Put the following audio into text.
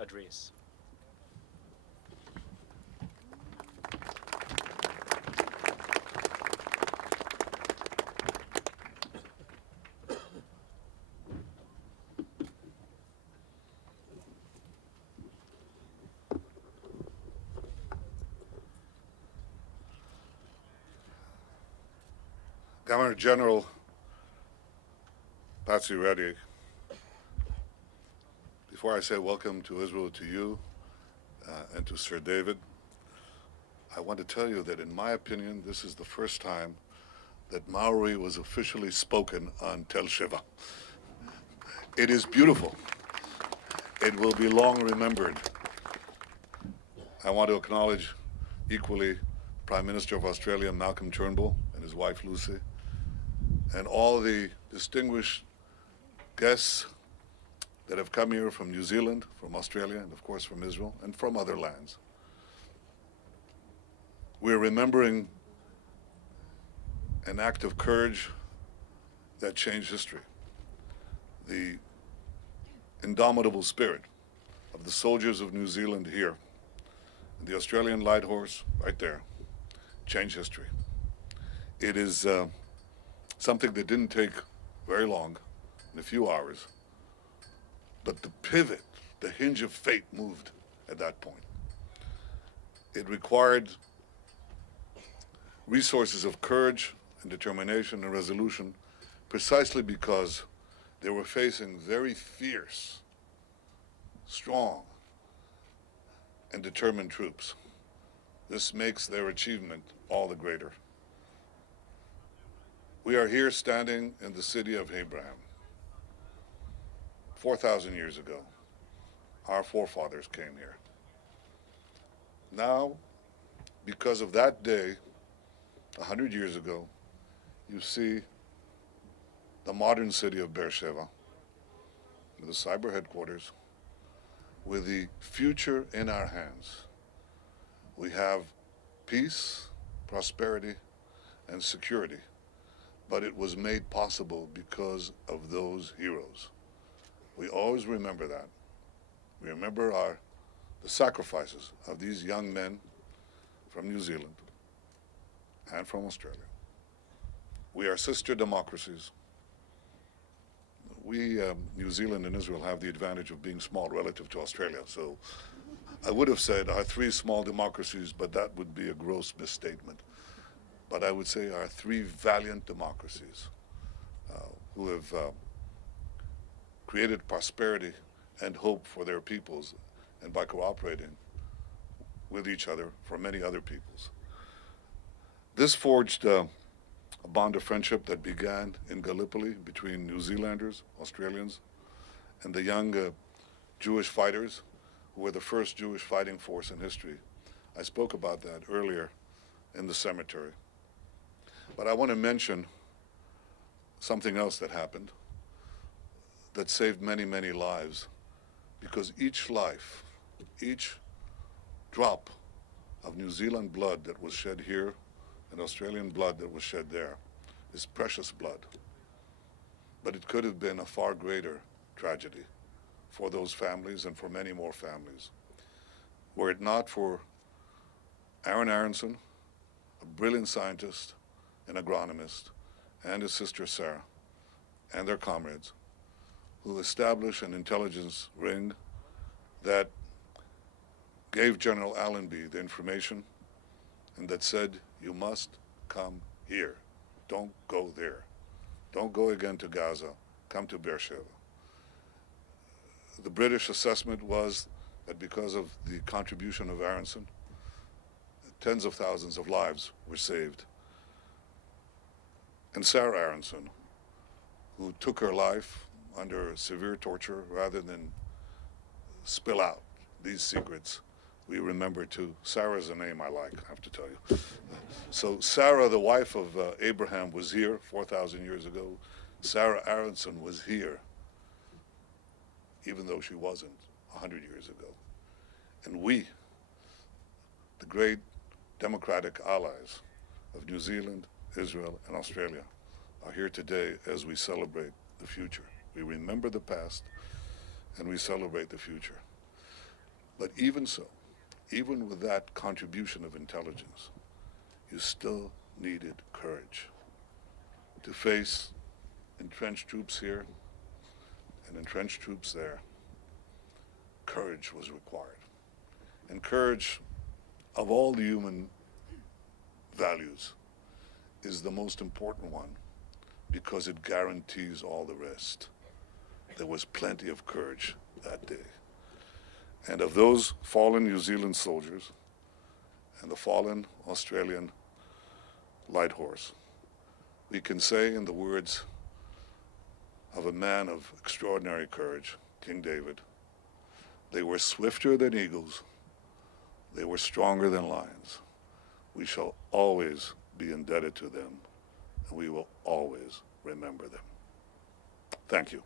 address. Governor General Patsy, Reddy, before I say welcome to Israel to you and to Sir David, I want to tell you that in my opinion, this is the first time that Maori was officially spoken on Tel Shiva. It is beautiful. It will be long remembered. I want to acknowledge equally Prime Minister of Australia, Malcolm Turnbull, and his wife, Lucy, and all the distinguished guests that have come here from New Zealand, from Australia, and of course from Israel, and from other lands. We're remembering an act of courage that changed history. The indomitable spirit of the soldiers of New Zealand here, and the Australian Light Horse right there, changed history. It is something that didn't take very long, in a few hours, but the pivot, the hinge of fate moved at that point. It required resources of courage and determination and resolution precisely because they were facing very fierce, strong, and determined troops. This makes their achievement all the greater. We are here standing in the city of Abraham. 4,000 years ago, our forefathers came here. Now, because of that day, 100 years ago, you see the modern city of Be'er Sheba, with the cyber headquarters, with the future in our hands. We have peace, prosperity, and security, but it was made possible because of those heroes. We always remember that. We remember the sacrifices of these young men from New Zealand and from Australia. We are sister democracies. We, New Zealand and Israel, have the advantage of being small relative to Australia. So I would have said our three small democracies, but that would be a gross misstatement. But I would say our three valiant democracies who have created prosperity and hope for their peoples, and by cooperating with each other for many other peoples. This forged a bond of friendship that began in Gallipoli between New Zealanders, Australians, and the young Jewish fighters who were the first Jewish fighting force in history. I spoke about that earlier in the cemetery. But I want to mention something else that happened that saved many, many lives, because each life, each drop of New Zealand blood that was shed here and Australian blood that was shed there is precious blood. But it could have been a far greater tragedy for those families and for many more families. Were it not for Aaron Aronson, a brilliant scientist and agronomist, and his sister Sarah, and their comrades, who established an intelligence ring that gave General Allenby the information and that said, you must come here. Don't go there. Don't go again to Gaza. Come to Be'er Sheba. The British assessment was that because of the contribution of Aronson, tens of thousands of lives were saved. And Sarah Aronson, who took her life under severe torture rather than spill out these secrets, we remember too. Sarah's a name I like, I have to tell you. So Sarah, the wife of Abraham, was here 4,000 years ago. Sarah Aronson was here, even though she wasn't 100 years ago. And we, the great democratic allies of New Zealand, Israel, and Australia, are here today as we celebrate the future. We remember the past and we celebrate the future. But even so, even with that contribution of intelligence, you still needed courage to face entrenched troops here and entrenched troops there. Courage was required. And courage, of all the human values, is the most important one because it guarantees all the rest. There was plenty of courage that day. And of those fallen New Zealand soldiers and the fallen Australian light horse, we can say in the words of a man of extraordinary courage, King David, they were swifter than eagles, they were stronger than lions. We shall always be indebted to them, and we will always remember them. Thank you.